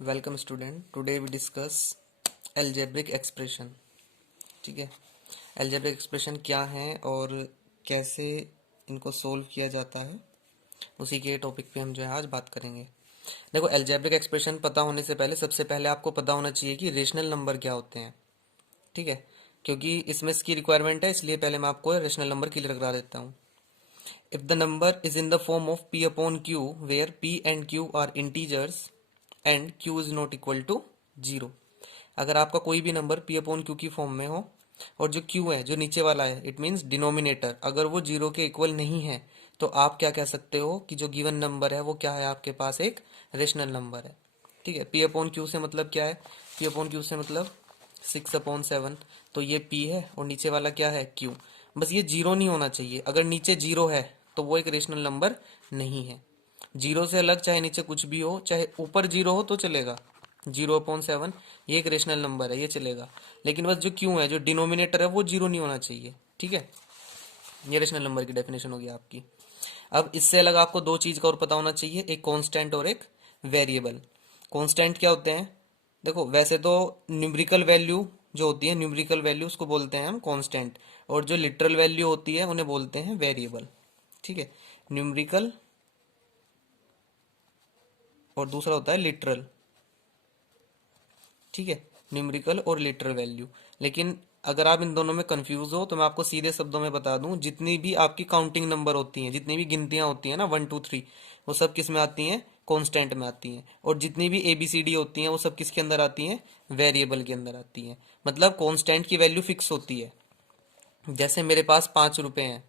Welcome student. Today we discuss algebraic expression. ठीक है, algebraic expression क्या है और कैसे इनको सोल्व किया जाता है, उसी के टॉपिक पे हम जो है आज बात करेंगे। देखो, एल्जेब्रिक एक्सप्रेशन पता होने से पहले सबसे पहले आपको पता होना चाहिए कि रेशनल नंबर क्या होते हैं। ठीक है, क्योंकि इसमें इसकी रिक्वायरमेंट है, इसलिए पहले मैं आपको रेशनल नंबर क्लियर करा देता हूँ। If the number is in the form of p upon q where p and q are integers and q is not equal to zero. अगर आपका कोई भी नंबर p अपॉन q की form में हो और जो q है, जो नीचे वाला है, इट मीन्स डिनोमिनेटर, अगर वो जीरो के इक्वल नहीं है, तो आप क्या कह सकते हो कि जो गिवन नंबर है वो क्या है, आपके पास एक रेशनल नंबर है। ठीक है, p अपॉन q से मतलब क्या है, p अपॉन q से मतलब 6/7। तो ये p है और नीचे वाला क्या है, q। बस ये जीरो नहीं होना चाहिए, अगर नीचे जीरो है तो वो एक रेशनल नंबर नहीं है। जीरो से अलग चाहे नीचे कुछ भी हो, चाहे ऊपर जीरो हो तो चलेगा, 0/7 ये एक रेशनल नंबर है, ये चलेगा। लेकिन बस जो क्यू है, जो डिनोमिनेटर है, वो जीरो नहीं होना चाहिए। ठीक है, ये रेशनल नंबर की डेफिनेशन होगी आपकी। अब इससे अलग आपको दो चीज का और पता होना चाहिए, एक कांस्टेंट और एक वेरिएबल। कांस्टेंट क्या होते हैं? देखो, वैसे तो न्यूमेरिकल वैल्यू जो होती है, न्यूमेरिकल वैल्यू उसको बोलते हैं हम कांस्टेंट, और जो लिटरल वैल्यू होती है उन्हें बोलते हैं वेरिएबल। ठीक है, न्यूमेरिकल और दूसरा होता है लिटरल। ठीक है, न्यूमेरिकल और लिटरल वैल्यू। लेकिन अगर आप इन दोनों में कंफ्यूज हो तो मैं आपको सीधे शब्दों में बता दूं, जितनी भी आपकी काउंटिंग नंबर होती हैं, जितनी भी गिनतियां होती हैं ना, 1 2 3, वो सब किस में आती हैं, कांस्टेंट में आती हैं। और जितनी भी ABCD होती हैं वो सब किसके अंदर आती हैं, वेरिएबल के अंदर आती हैं। मतलब कांस्टेंट की वैल्यू फिक्स होती है। जैसे मेरे पास 5 रुपए हैं,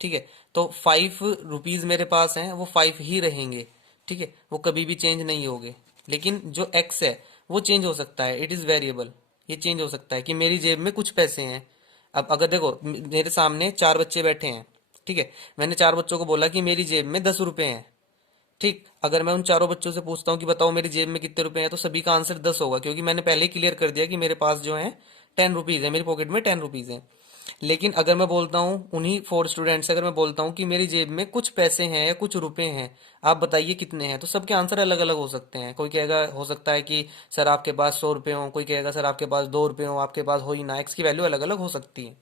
ठीक है, तो 5 रुपीज मेरे पास हैं, वो 5 ही रहेंगे। ठीक है, वो कभी भी चेंज नहीं होंगे। लेकिन जो एक्स है वो चेंज हो सकता है, इट इज वेरिएबल। ये चेंज हो सकता है कि मेरी जेब में कुछ पैसे हैं। अब अगर देखो, मेरे सामने 4 बच्चे बैठे हैं, ठीक है, मैंने 4 बच्चों को बोला कि मेरी जेब में 10 रुपए हैं। ठीक, अगर मैं उन चारों बच्चों से पूछता हूँ कि बताओ मेरी जेब में कितने रुपए हैं, तो सभी का आंसर 10 होगा, क्योंकि मैंने पहले ही क्लियर कर दिया कि मेरे पास जो है 10 रुपीज है, मेरी पॉकेट में 10 रुपीज है। लेकिन अगर मैं बोलता हूँ उन्हीं 4 स्टूडेंट से, अगर मैं बोलता हूँ कि मेरी जेब में कुछ पैसे हैं या कुछ रुपए हैं, आप बताइए कितने हैं, तो सबके आंसर अलग अलग हो सकते हैं। कोई कहेगा, हो सकता है कि सर आपके पास 100 रुपए हो, कोई कहेगा सर आपके पास 2 रुपए हो, आपके पास हो ही ना। एक्स की वैल्यू अलग अलग हो सकती है।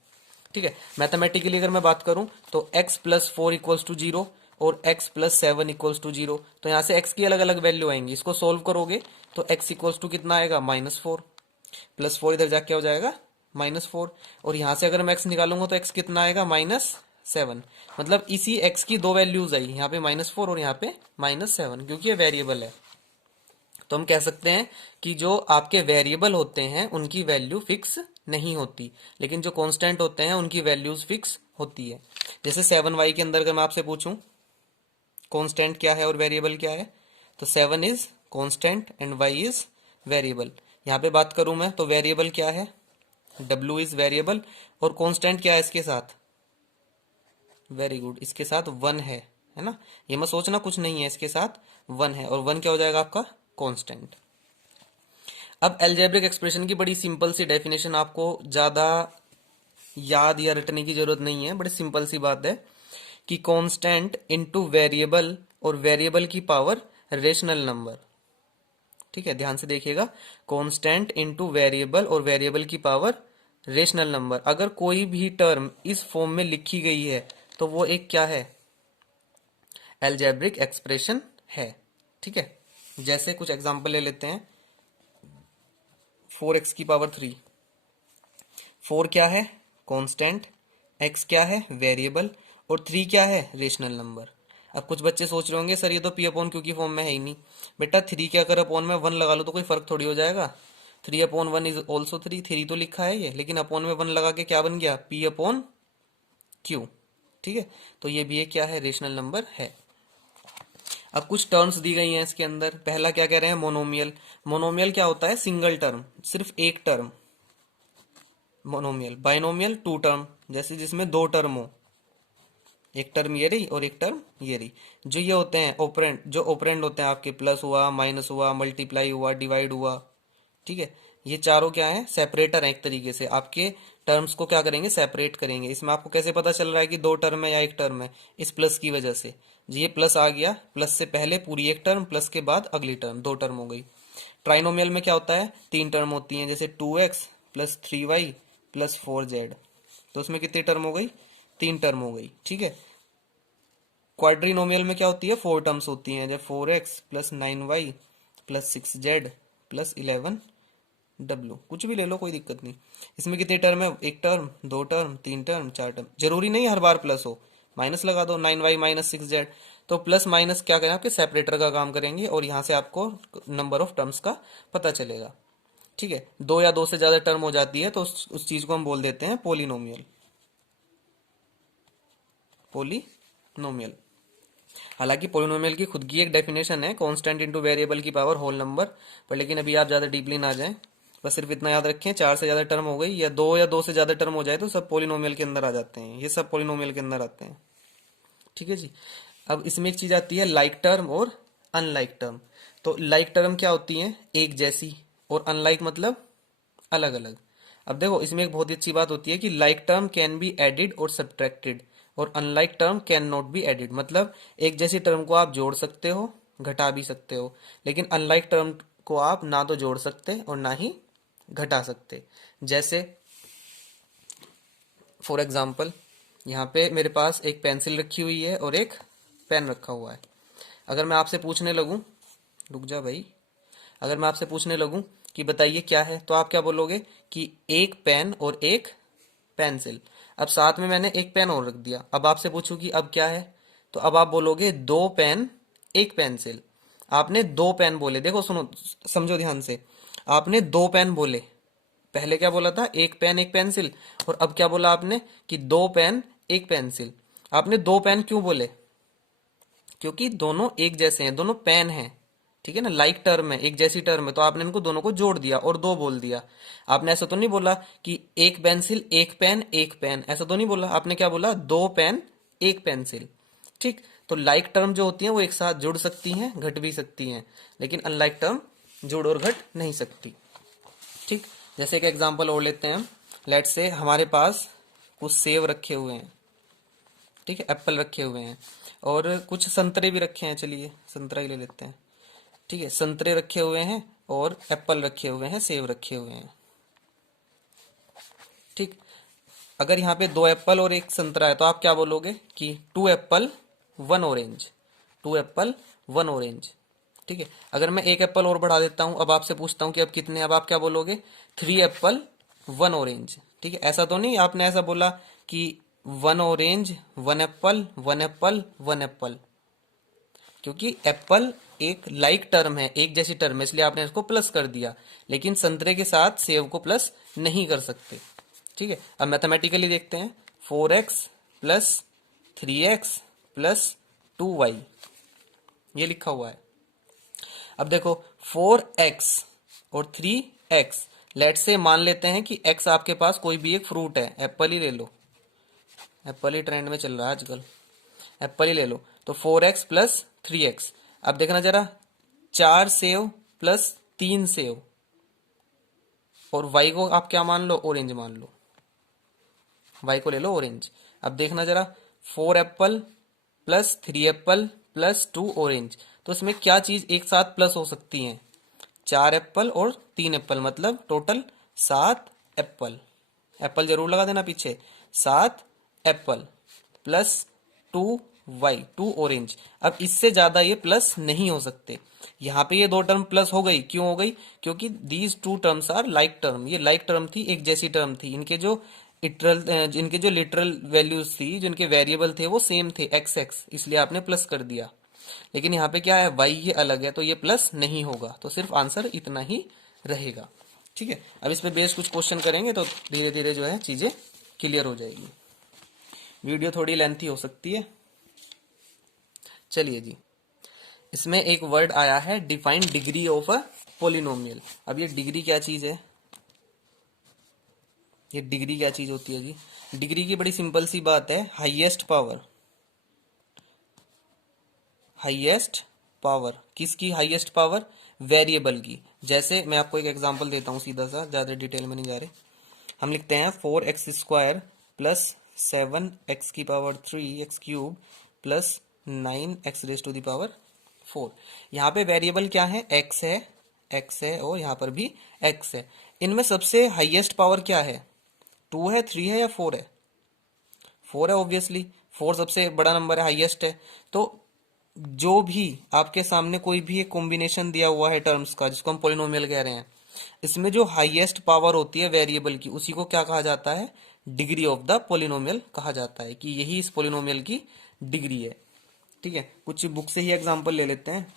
ठीक है, मैथमेटिकली अगर मैं बात करूं तो x+4 = 0 और x+7 = 0। तो यहाँ से x की अलग अलग वैल्यू आएंगी, इसको सोल्व करोगे तो x इक्वल्स टू कितना आएगा, -4। +4 इधर जाके क्या हो जाएगा, -4। और यहाँ से अगर मैं x निकालूंगा तो x कितना आएगा, -7। मतलब इसी x की दो वैल्यूज आई, यहाँ पे -4 और यहाँ पे -7, क्योंकि ये वेरिएबल है। तो हम कह सकते हैं कि जो आपके वेरिएबल होते हैं उनकी वैल्यू फिक्स नहीं होती, लेकिन जो कांस्टेंट होते हैं उनकी वैल्यूज फिक्स होती है। जैसे 7y के अंदर अगर मैं आपसे पूछूं कांस्टेंट क्या है और वेरिएबल क्या है, तो 7 is constant and y is variable. यहाँ पे बात करूं मैं तो वेरिएबल क्या है, w इज वेरिएबल, और कांस्टेंट क्या है इसके साथ, वेरी गुड, इसके साथ 1 है ना। ये मत सोचना कुछ नहीं है, इसके साथ 1 है, और 1 क्या हो जाएगा आपका, कांस्टेंट। अब एल्जेब्रिक एक्सप्रेशन की बड़ी सिंपल सी डेफिनेशन, आपको ज्यादा याद या रटने की जरूरत नहीं है, बड़ी सिंपल सी बात है कि कांस्टेंट इनटू वेरिएबल और वेरिएबल की पावर रेशनल नंबर। ठीक है, ध्यान से देखिएगा, कांस्टेंट इनटू वेरिएबल और वेरिएबल की पावर रेशनल नंबर। अगर कोई भी टर्म इस फॉर्म में लिखी गई है तो वो एक क्या है, एल्जेब्रिक एक्सप्रेशन है। ठीक है, जैसे कुछ एग्जांपल ले लेते हैं। 4x⁻3, 4 क्या है, कांस्टेंट, x क्या है, वेरिएबल, और 3 क्या है, रेशनल नंबर। अब कुछ बच्चे सोच रहे होंगे सर ये तो p/q की फॉर्म में है ही नहीं। बेटा 3 के अगर अपॉन में 1 लगा लो तो कोई फर्क थोड़ी हो जाएगा। 3/1 इज ऑल्सो 3, 3 तो लिखा है ये, लेकिन अपॉन में 1 लगा के क्या बन गया, p/q। ठीक है, तो ये भी एक क्या है, रेशनल नंबर है। अब कुछ टर्म्स दी गई हैं इसके अंदर। पहला क्या कह रहे हैं, मोनोमियल। मोनोमियल क्या होता है, सिंगल टर्म, सिर्फ एक टर्म, मोनोमियल। बाइनोमियल 2 टर्म, जैसे जिसमें 2 टर्म हो, एक टर्म ये रही और एक टर्म ये रही। जो ये होते हैं ऑपरेंड, जो ऑपरेंड होते हैं आपके, प्लस हुआ, माइनस हुआ, मल्टीप्लाई हुआ, डिवाइड हुआ, ठीक है, ये चारों क्या है, सेपरेटर है। एक तरीके से आपके टर्म्स को क्या करेंगे, सेपरेट करेंगे। इसमें आपको कैसे पता चल रहा है कि 2 टर्म है या एक टर्म है, इस प्लस की वजह से। ये प्लस आ गया, प्लस से पहले पूरी एक टर्म, प्लस के बाद अगली टर्म, 2 टर्म हो गई। ट्राइनोमियल में क्या होता है, 3 टर्म होती हैं, जैसे 2x plus 3y plus 4z, तो उसमें कितनी टर्म हो गई, 3 टर्म हो गई, ठीक है। क्वाड्रिनोमियल में क्या होती है, 4 टर्म्स होती हैं, जैसे 4x plus 9y plus 6z plus 11w, कुछ भी ले लो कोई दिक्कत नहीं। इसमें कितनी टर्म है, 1 टर्म, 2 टर्म, 3 टर्म, 4 टर्म, जरूरी नहीं हर बार प्लस हो, माइनस लगा दो, 9y माइनस 6z। तो प्लस माइनस क्या करें, आपके सेपरेटर का काम करेंगे और यहाँ से आपको नंबर ऑफ टर्म्स का पता चलेगा, ठीक है। 2 या 2 से ज्यादा टर्म हो जाती है तो उस चीज को हम बोल देते हैं पोलिनोमियल, पोलिनोमियल। हालांकि पोलिनोमियल की खुद की एक डेफिनेशन है, कांस्टेंट इनटू वेरिएबल की पावर होल नंबर, पर लेकिन अभी आप ज्यादा डीपली ना जाएं, बस सिर्फ इतना याद रखें, 4 से ज्यादा टर्म हो गई या 2 से ज्यादा टर्म हो जाए तो सब पोलिनोमियल के अंदर आ जाते हैं, ये सब पोलिनोमियल के अंदर आते हैं, ठीक है जी। अब इसमें एक चीज आती है लाइक टर्म और अनलाइक टर्म। तो लाइक टर्म क्या होती है, एक जैसी, और अनलाइक मतलब अलग अलग। अब देखो इसमें एक बहुत ही अच्छी बात होती है कि like term can be added और सब्ट्रैक्टेड, और unlike term can not be added, मतलब एक जैसी टर्म को आप जोड़ सकते हो, घटा भी सकते हो, लेकिन अनलाइक टर्म को आप ना तो जोड़ सकते और ना ही घटा सकते। जैसे फॉर एग्जाम्पल यहाँ पे मेरे पास एक पेंसिल रखी हुई है और एक पेन रखा हुआ है। अगर मैं आपसे पूछने लगूं, रुक जा भाई, अगर मैं आपसे पूछने लगूं कि बताइए क्या है, तो आप क्या बोलोगे कि एक पेन और एक पेंसिल। अब साथ में मैंने एक पेन और रख दिया, अब आपसे पूछूं कि अब क्या है, तो अब आप बोलोगे 2 पेन 1 पेंसिल। आपने 2 पेन बोले, देखो सुनो समझो ध्यान से, आपने 2 पेन बोले, पहले क्या बोला था, 1 पेन 1 पेंसिल, और अब क्या बोला आपने कि 2 पेन 1 पेंसिल। आपने 2 पेन क्यों बोले, क्योंकि दोनों एक जैसे हैं, दोनों पेन हैं, ठीक है ना, लाइक टर्म है, एक जैसी टर्म है, तो आपने इनको दोनों को जोड़ दिया और 2 बोल दिया। आपने ऐसा तो नहीं बोला कि 1 पेंसिल 1 पेन 1 पेन, ऐसा तो नहीं बोला, आपने क्या बोला, 2 पेन 1 पेंसिल, ठीक। तो लाइक टर्म जो होती हैं वो एक साथ जुड़ सकती हैं, घट भी सकती हैं, लेकिन अनलाइक टर्म जुड़ और घट नहीं सकती, ठीक। जैसे एक एग्जांपल और लेते हैं हम, लेट्स से हमारे पास कुछ सेब रखे हुए हैं, ठीक है, एप्पल रखे हुए हैं, और कुछ संतरे भी रखे हैं, चलिए संतरा ही ले लेते हैं, ठीक है। संतरे रखे हुए हैं और एप्पल रखे हुए हैं, सेब रखे हुए हैं, ठीक। अगर यहाँ पे 2 एप्पल और 1 संतरा है तो आप क्या बोलोगे कि 2 एप्पल 1 ऑरेंज, 2 एप्पल 1 ऑरेंज, ठीक है। अगर मैं 1 एप्पल और बढ़ा देता हूं, अब आपसे पूछता हूं कि अब कितने, अब आप क्या बोलोगे 3 एप्पल 1 ऑरेंज, ठीक है। ऐसा तो नहीं आपने ऐसा बोला कि 1 ऑरेंज 1 एप्पल 1 एप्पल 1 एप्पल, क्योंकि एप्पल एक लाइक टर्म है, एक जैसी टर्म है, इसलिए आपने इसको प्लस कर दिया, लेकिन संतरे के साथ सेब को प्लस नहीं कर सकते, ठीक है। अब मैथमेटिकली देखते हैं, 4x plus 3x plus 2y, ये लिखा हुआ है। अब देखो 4x और 3x, लेट से मान लेते हैं कि x आपके पास कोई भी एक फ्रूट है, एप्पल ही ले लो, एप्पल ही ट्रेंड में चल रहा है आजकल, एप्पल ही ले लो, तो 4x प्लस 3x। अब देखना जरा, 4 सेव प्लस 3 सेव, और y को आप क्या मान लो, ऑरेंज मान लो, y को ले लो ऑरेंज। अब देखना जरा, 4 Apple plus 3 Apple plus 2 orange, तो इसमें क्या चीज एक साथ प्लस हो सकती है, 4 एप्पल और 3 एप्पल, मतलब टोटल 7 एप्पल, एप्पल जरूर लगा देना पीछे, 7 एप्पल प्लस 2y 2 ऑरेंज। अब इससे ज्यादा ये प्लस नहीं हो सकते, यहाँ पे ये 2 टर्म प्लस हो गई, क्यों हो गई, क्योंकि these 2 terms are like term, ये लाइक टर्म थी, एक जैसी टर्म थी, इनके जो लिटरल वैल्यूज थी, जो इनके वेरिएबल थे वो सेम थे, एक्स एक्स, इसलिए आपने प्लस कर दिया। लेकिन यहाँ पे क्या है, y ये अलग है, तो ये प्लस नहीं होगा, तो सिर्फ आंसर इतना ही रहेगा, ठीक है। अब इस पे बेस कुछ क्वेश्चन करेंगे तो धीरे धीरे जो है चीजें क्लियर हो जाएगी, वीडियो थोड़ी लेंथी हो सकती है। चलिए जी, इसमें एक वर्ड आया है, define degree of a polynomial. अब ये डिग्री क्या चीज है, ये डिग्री क्या चीज होती है जी, डिग्री की बड़ी सिंपल सी बात है, हाईएस्ट पावर, हाईएस्ट पावर किसकी, हाईएस्ट पावर वेरिएबल की। जैसे मैं आपको एक एग्जांपल देता हूं सीधा सा, ज्यादा डिटेल में नहीं जा रहे, हम लिखते हैं 4x स्क्वायर प्लस 7x की power 3x cube plus 9x raise to the power 4। यहाँ पे वेरिएबल क्या है, x है, x है और यहाँ पर भी x है। इनमें सबसे हाईएस्ट पावर क्या है? 2 है, 3 है या 4 है? 4 है ऑब्वियसली। 4 सबसे बड़ा नंबर है, हाईएस्ट है। तो जो भी आपके सामने कोई भी एक कॉम्बिनेशन दिया हुआ है टर्म्स का, जिसको हम पॉलिनोमियल कह रहे हैं, इसमें जो हाईएस्ट पावर होती है वेरिएबल की, उसी को क्या कहा जाता है? डिग्री ऑफ द पॉलिनोमियल कहा जाता है, कि यही इस पॉलिनोमियल की डिग्री है। ठीक है, कुछ बुक से ही एग्जांपल ले लेते हैं।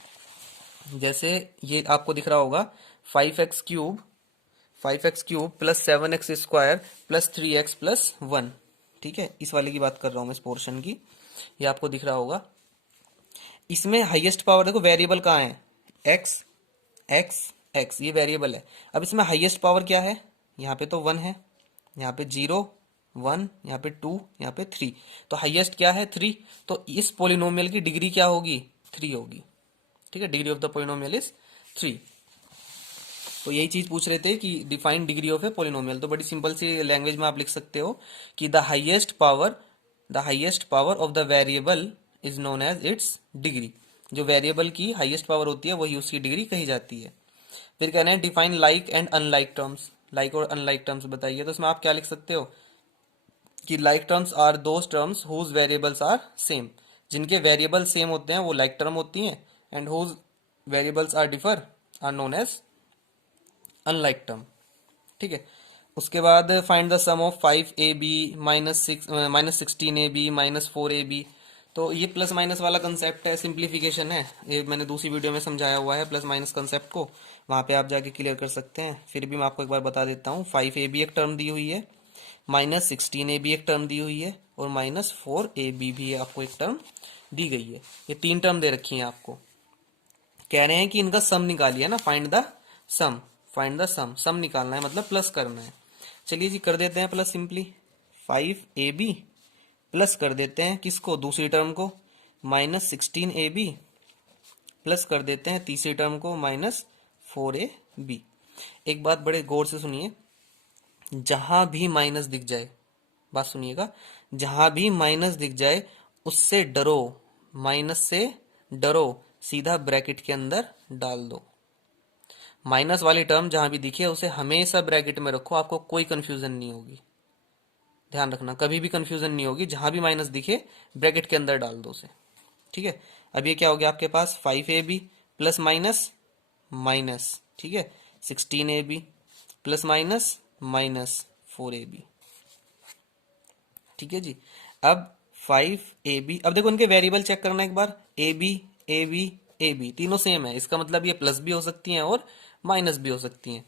जैसे ये आपको दिख रहा होगा 5x cube plus 7x² plus 3x plus 1। ठीक है, इस वाले की बात कर रहा हूं मैं, इस पोर्शन की। ये आपको दिख रहा होगा। इसमें हाईएस्ट पावर देखो, वेरिएबल कहाँ है? x x x, ये वेरिएबल है। अब इसमें हाईएस्ट पावर क्या है? यहाँ पे तो 1 है, यहाँ पे 0 1, यहाँ पे 2, यहाँ पे 3। तो हाईएस्ट क्या है? 3। तो इस पोलिनोमियल की डिग्री क्या होगी? 3 होगी। ठीक है, degree of the polynomial is 3। तो यही चीज पूछ रहे थे कि define degree of A polynomial. तो बड़ी सिंपल सी लैंग्वेज में आप लिख सकते हो कि the highest power of the variable is known as its degree. जो वेरिएबल की हाईएस्ट पावर होती है वही उसकी डिग्री कही जाती है। फिर कह रहे हैं define like and unlike terms. Like और अनलाइक टर्म्स बताइए। तो इसमें आप क्या लिख सकते हो कि like terms are those terms whose variables are same. जिनके वेरिएबल सेम होते हैं वो लाइक टर्म होती हैं, and whose variables are differ are known as unlike term. ठीक है, उसके बाद find the sum of 5ab minus 16ab minus 4ab। तो ये प्लस माइनस वाला कंसेप्ट है, सिंप्लीफिकेशन है। ये मैंने दूसरी वीडियो में समझाया हुआ है प्लस माइनस कंसेप्ट को, वहां पे आप जाके क्लियर कर सकते हैं। फिर भी मैं आपको एक बार बता देता हूँ। 5ab एक टर्म दी हुई है, माइनस 16ab एक टर्म दी हुई है, और माइनस 4ab भी आपको एक टर्म दी गई है। ये 3 टर्म दे रखी है आपको। कह रहे हैं कि इनका सम निकालिए ना, find the sum. Find the sum, sum निकालना है मतलब प्लस करना है। चलिए जी, कर देते हैं प्लस सिंपली। 5ab प्लस कर देते हैं किसको? दूसरी टर्म को, माइनस 16ab प्लस कर देते हैं तीसरी टर्म को, माइनस 4ab। एक बात बड़े गौर से सुनिए, जहां भी माइनस दिख जाए, बात सुनिएगा, जहां भी माइनस दिख जाए उससे डरो, माइनस से डरो, सीधा ब्रैकेट के अंदर डाल दो। माइनस वाली टर्म जहां भी दिखे उसे हमेशा ब्रैकेट में रखो, आपको कोई कंफ्यूजन नहीं होगी। ध्यान रखना, कभी भी कंफ्यूजन नहीं होगी। जहां भी माइनस दिखे ब्रैकेट के अंदर डाल दो उसे। ठीक है, अब ये क्या हो गया आपके पास? 5ab प्लस माइनस माइनस, ठीक है, 16ab plus minus minus 4ab। ठीक है जी। अब 5ab, अब देखो इनके वेरिएबल चेक करना एक बार। ab ab ab तीनों सेम है, इसका मतलब ये प्लस भी हो सकती हैं और माइनस भी हो सकती हैं।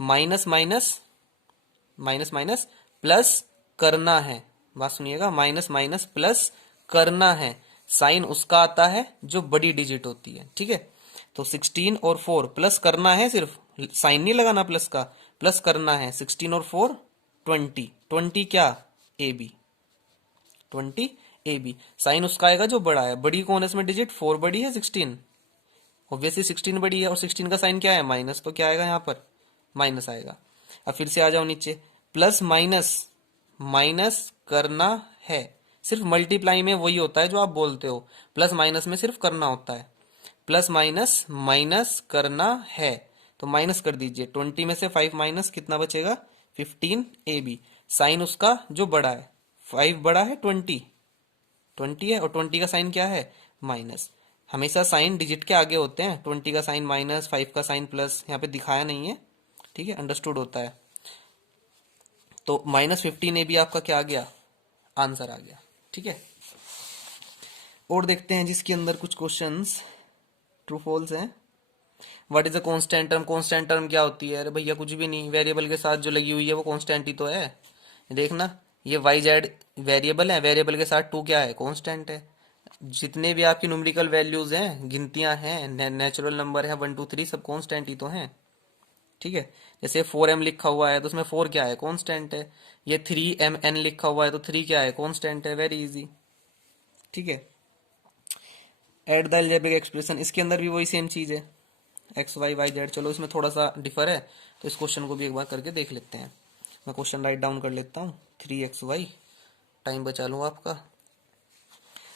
Minus minus minus minus plus करना है, बात सुनिएगा, माइनस माइनस प्लस करना है। साइन उसका आता है जो बड़ी डिजिट होती है। ठीक है, तो 16 और 4 प्लस करना है, सिर्फ साइन नहीं लगाना प्लस का, प्लस करना है। 16 और 4 20, 20 क्या? ab, 20 ab। साइन उसका आएगा जो बड़ा है। बड़ी कौन है इसमें डिजिट? 4 बड़ी है, 16 ऑब्वियसली 16 बड़ी है, और 16 का साइन क्या है? माइनस। तो क्या आएगा यहाँ पर? माइनस आएगा। अब फिर से आ जाओ नीचे, प्लस माइनस माइनस करना है। सिर्फ मल्टीप्लाई में वही होता है जो आप बोलते हो, प्लस माइनस में सिर्फ करना होता है। प्लस माइनस माइनस करना है, तो माइनस कर दीजिए। 20 में से 5 माइनस कितना बचेगा? 15ab। साइन उसका जो बड़ा है, 5 बड़ा है 20, 20 है, और 20 का साइन क्या है? माइनस। हमेशा साइन डिजिट के आगे होते हैं। 20 का साइन माइनस, 5 का साइन प्लस, यहाँ पे दिखाया नहीं है। ठीक है, अंडरस्टूड होता है। तो माइनस 15ab आपका क्या आ गया? आंसर आ गया। ठीक है, और देखते हैं जिसके अंदर कुछ क्वेश्चंस ट्रू फॉल्स हैं। What is a constant term? Constant term क्या होती है? अरे भैया कुछ भी नहीं, वेरिएबल के साथ जो लगी हुई है वो कांस्टेंट ही तो है। देखना, ये वाई जेड वेरिएबल है, वेरिएबल के साथ 2 क्या है? कांस्टेंट है। जितने भी आपकी न्यूमेरिकल वैल्यूज हैं, गिनतियां हैं, नेचुरल नंबर है 1 2 3, सब कांस्टेंट ही तो हैं। ठीक है, जैसे 4m लिखा हुआ है तो उसमें 4 क्या है? कांस्टेंट है। ये 3mn लिखा हुआ है तो 3 क्या है? कांस्टेंट है। Very easy. ठीक है, एट द अलजेब्रिक एक्सप्रेशन, इसके अंदर भी वही सेम चीज है, एक्स वाई वाई जेड। चलो इसमें थोड़ा सा डिफर है, तो इस क्वेश्चन को भी एक बार करके देख लेते हैं। मैं क्वेश्चन राइट डाउन कर लेता हूँ। 3xy, टाइम बचा लूँ आपका।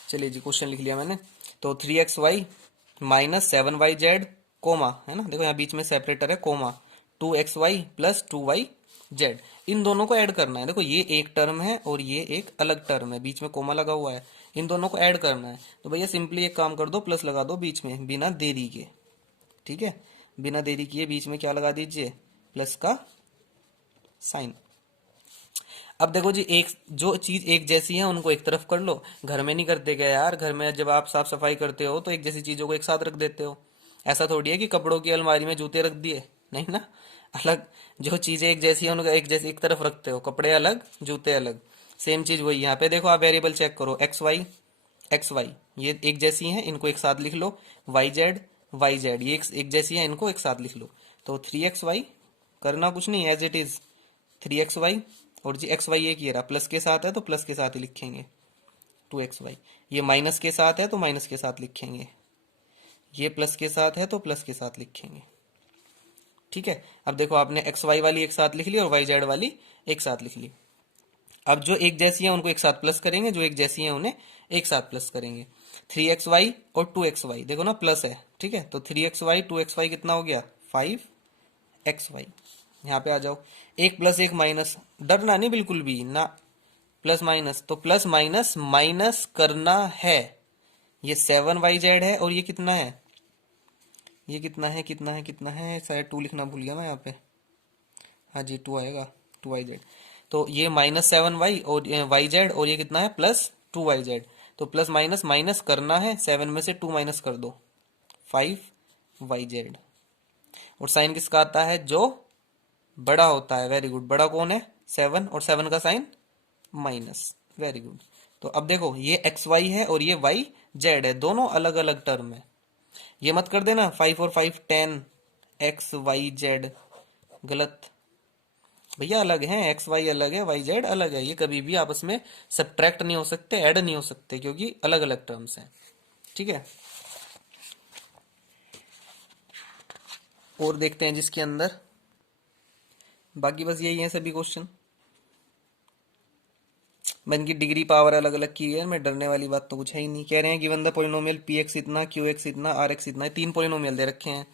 चलिए जी, क्वेश्चन लिख लिया मैंने। तो 3xy माइनस 7yz कोमा है ना, देखो यहाँ बीच में सेपरेटर है कोमा, 2xy प्लस 2yz, इन दोनों को ऐड करना है। देखो ये एक टर्म है और ये एक अलग टर्म है, बीच में कोमा लगा हुआ है, इन दोनों को ऐड करना है। तो भैया सिंपली एक काम कर दो, प्लस लगा दो बीच में बिना देरी के, ठीक है, बिना देरी किए बीच में क्या लगा दीजिए, प्लस का साइन। अब देखो जी, एक जो चीज एक जैसी है उनको एक तरफ कर लो, घर में नहीं करते क्या यार, घर में जब आप साफ सफाई करते हो तो एक जैसी चीजों को एक साथ रख देते हो। ऐसा थोड़ी है कि कपड़ों की अलमारी में जूते रख दिए, नहीं ना, अलग, जो चीजें एक जैसी है उनको एक जैसी एक तरफ रखते हो, कपड़े अलग जूते अलग। सेम चीज वही यहाँ पे, देखो आप वेरिएबल चेक करो, एक्स वाई ये एक जैसी हैं, इनको एक साथ लिख लो, वाई जेड ये एक जैसी है, इनको एक साथ लिख लो। तो 3xy, करना कुछ नहीं, एज इट इज 3xy, और जी एक्स वाई एक ये रहा, प्लस के साथ है तो प्लस के साथ ही लिखेंगे 2xy, ये माइनस के साथ है तो माइनस के साथ लिखेंगे, ये प्लस के साथ है तो प्लस के साथ लिखेंगे, ठीक है। अब देखो आपने एक्स वाई वाली एक साथ लिख ली और वाई जेड वाली एक साथ लिख ली। अब जो एक जैसी है उनको एक साथ प्लस करेंगे, जो एक जैसी है उन्हें एक साथ प्लस करेंगे। 3xy और 2xy देखो ना प्लस है, ठीक है, तो 3xy 2xy कितना हो गया, 5xy। यहाँ पे आ जाओ, एक प्लस एक माइनस, डरना नहीं बिल्कुल भी ना, प्लस माइनस तो प्लस माइनस माइनस करना है। ये 7yz है और ये कितना है, ये कितना है, शायद 2 लिखना भूल गया मैं यहाँ पे, हाँ जी 2 आएगा, 2yz। तो ये -7y और वाई जेड, और ये कितना है प्लस 2yz। तो प्लस माइनस माइनस करना है, 7 में से 2 माइनस कर दो, 5yz। और साइन किसका आता है, जो बड़ा होता है, वेरी गुड, बड़ा कौन है 7, और 7 का साइन माइनस, वेरी गुड। तो अब देखो ये एक्स वाई है और ये वाई जेड है, दोनों अलग अलग टर्म है। ये मत कर देना 5 और 5 10 एक्स वाई जेड, गलत भैया, अलग है, एक्स वाई अलग है, वाई जेड अलग है, ये कभी भी आपस में सब्ट्रैक्ट नहीं हो सकते, ऐड नहीं हो सकते, क्योंकि अलग अलग टर्म्स हैं, ठीक है। और देखते हैं जिसके अंदर, बाकी बस यही है सभी क्वेश्चन। मैं इनकी डिग्री पावर अलग अलग की है, मैं डरने वाली बात तो कुछ है ही नहीं। कह रहे हैं given the polynomial P x इतना, क्यू एक्स इतना, आर एक्स इतना, 3 पोलिनोमियल दे रखे हैं,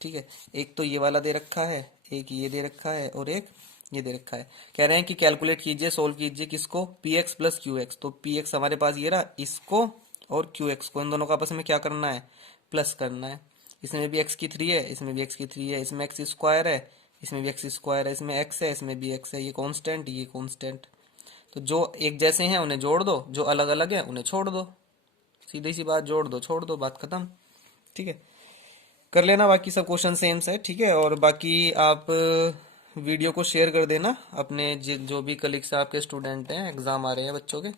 ठीक है। एक तो ये वाला दे रखा है, एक ये दे रखा है और एक ये दे रखा है। कह रहे हैं कि कैलकुलेट कीजिए, सोल्व कीजिए किसको, P x plus Q x. तो पी एक्स हमारे पास ये रहा, इसको और क्यू एक्स को इन दोनों का आपस में क्या करना है, प्लस करना है। इसमें भी एक्स की 3 है, इसमें भी एक्स की 3 है, इसमें एक्स स्क्वायर है, इसमें भी एक्स स्क्वायर है, इसमें एक्स है, इसमें भी एक्स है, ये कॉन्स्टेंट, ये कॉन्स्टेंट। तो जो एक जैसे हैं उन्हें जोड़ दो, जो अलग अलग हैं उन्हें छोड़ दो, सीधी सी बात, जोड़ दो छोड़ दो, बात खत्म, ठीक है। कर लेना, बाकी सब क्वेश्चन सेम है, ठीक है। और बाकी आप वीडियो को शेयर कर देना अपने जो भी कलीग्स आपके स्टूडेंट हैं, एग्जाम आ रहे हैं बच्चों के,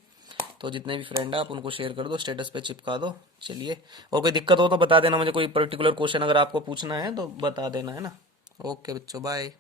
तो जितने भी फ्रेंड हैं आप उनको शेयर कर दो, स्टेटस पे चिपका दो। चलिए, और कोई दिक्कत हो तो बता देना मुझे, कोई पर्टिकुलर क्वेश्चन अगर आपको पूछना है तो बता देना, है ना। ओके बच्चों, बाय।